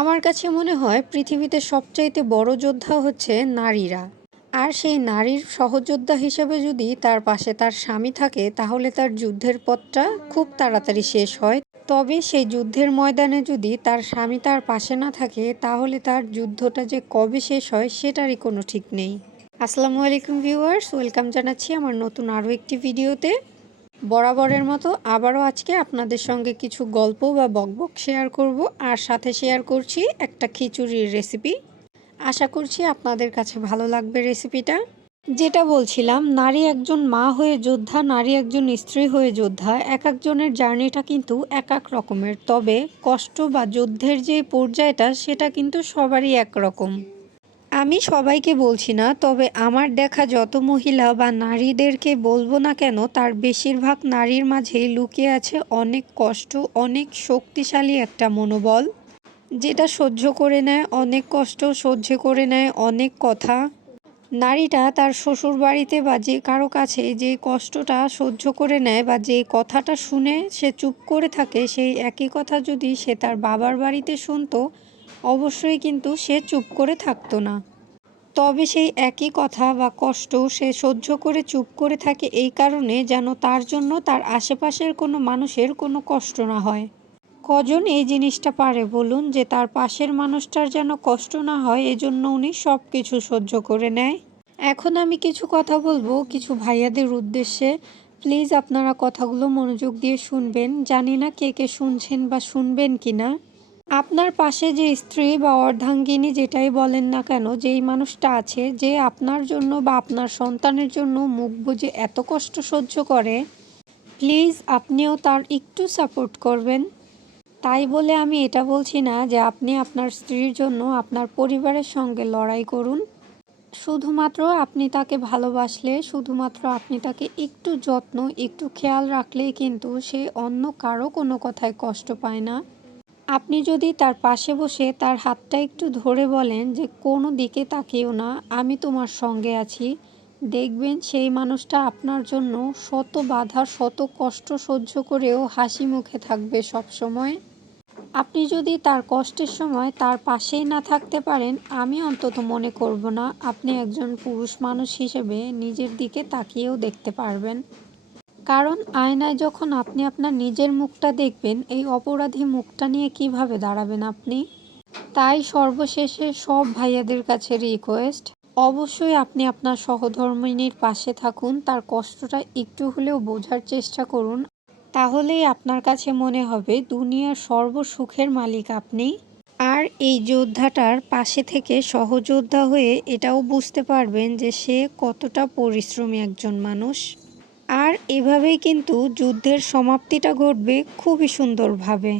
আমার কাছে মনে হয় পৃথিবীতে সবচাইতে বড় যোদ্ধা হচ্ছে নারীরা। আর সেই নারীর সহযোদ্ধা হিসেবে যদি তার পাশে তার স্বামী থাকে তাহলে তার যুদ্ধের পথটা খুব তাড়াতাড়ি শেষ হয়। তবে সেই যুদ্ধের ময়দানে যদি তার স্বামী তার পাশে না থাকে তাহলে তার যুদ্ধটা যে কবে শেষ হয় সেটারই কোনো ঠিক নেই। আসসালামু আলাইকুম ভিউয়ার্স, ওয়েলকাম জানাচ্ছি আমার নতুন আরও একটি ভিডিওতে। বরাবরের মতো আবারও আজকে আপনাদের সঙ্গে কিছু গল্প বা বকবক শেয়ার করব, আর সাথে শেয়ার করছি একটা খিচুড়ির রেসিপি। আশা করছি আপনাদের কাছে ভালো লাগবে রেসিপিটা। যেটা বলছিলাম, নারী একজন মা হয়ে যোদ্ধা, নারী একজন স্ত্রী হয়ে যোদ্ধা, এক একজনের জার্নিটা কিন্তু এক এক রকমের। তবে কষ্ট বা যুদ্ধের যে পর্যায়টা সেটা কিন্তু সবারই একরকম। আমি সবাইকে বলছি না, তবে আমার দেখা যত মহিলা বা নারীদেরকে বলবো না কেন, তার বেশিরভাগ নারীর মাঝেই লুকিয়ে আছে অনেক কষ্ট, অনেক শক্তিশালী একটা মনোবল, যেটা সহ্য করে নেয় অনেক কষ্ট, সহ্য করে নেয় অনেক কথা। নারীটা তার শ্বশুর বাড়িতে বা যে কারো কাছে যে কষ্টটা সহ্য করে নেয় বা যে কথাটা শুনে সে চুপ করে থাকে, সেই একই কথা যদি সে তার বাবার বাড়িতে শুনতো অবশ্যই কিন্তু সে চুপ করে থাকতো না। তবে সেই একই কথা বা কষ্ট সে সহ্য করে চুপ করে থাকে এই কারণে যেন তার জন্য তার আশেপাশের কোনো মানুষের কোনো কষ্ট না হয়। কজন এই জিনিসটা পারে বলুন, যে তার পাশের মানুষটার যেন কষ্ট না হয় এজন্য উনি সব কিছু সহ্য করে নেয়। এখন আমি কিছু কথা বলবো কিছু ভাইয়াদের উদ্দেশ্যে। প্লিজ আপনারা কথাগুলো মনোযোগ দিয়ে শুনবেন। জানি না কে কে শুনছেন বা শুনবেন কিনা। আপনার পাশে যে স্ত্রী বা অর্ধাঙ্গিনী যেটাই বলেন না কেন, যেই মানুষটা আছে যে আপনার জন্য বা আপনার সন্তানের জন্য মুখ বুজে এত কষ্ট সহ্য করে, প্লিজ আপনিও তার একটু সাপোর্ট করবেন। তাই বলে আমি এটা বলছি না যে আপনি আপনার স্ত্রীর জন্য আপনার পরিবারের সঙ্গে লড়াই করুন। শুধুমাত্র আপনি তাকে ভালোবাসলে, শুধুমাত্র আপনি তাকে একটু যত্ন, একটু খেয়াল রাখলেই কিন্তু সে অন্য কারো কোনো কথায় কষ্ট পায় না। আপনি যদি তার পাশে বসে তার হাতটা একটু ধরে বলেন যে কোনো দিকে তাকিও না, আমি তোমার সঙ্গে আছি, দেখবেন সেই মানুষটা আপনার জন্য শত বাধা, শত কষ্ট সহ্য করেও হাসি মুখে থাকবে সব সময়। আপনি যদি তার কষ্টের সময় তার পাশেই না থাকতে পারেন, আমি অন্তত মনে করব না আপনি একজন পুরুষ মানুষ হিসেবে নিজের দিকে তাকিয়েও দেখতে পারবেন। কারণ আয়নায় যখন আপনি আপনার নিজের মুখটা দেখবেন, এই অপরাধী মুখটা নিয়ে কিভাবে দাঁড়াবেন আপনি? তাই সর্বশেষে সব ভাইয়াদের কাছে রিকোয়েস্ট, অবশ্যই আপনি আপনার সহধর্মিণীর পাশে থাকুন, তার কষ্টটা একটু হলেও বোঝার চেষ্টা করুন। তাহলেই আপনার কাছে মনে হবে দুনিয়ার সর্বসুখের মালিক আপনি। আর এই যোদ্ধাটার পাশে থেকে সহযোদ্ধা হয়ে এটাও বুঝতে পারবেন যে সে কতটা পরিশ্রমী একজন মানুষ। আর এভাবেই কিন্তু যুদ্ধের সমাপ্তিটা ঘটবে খুবই সুন্দরভাবে।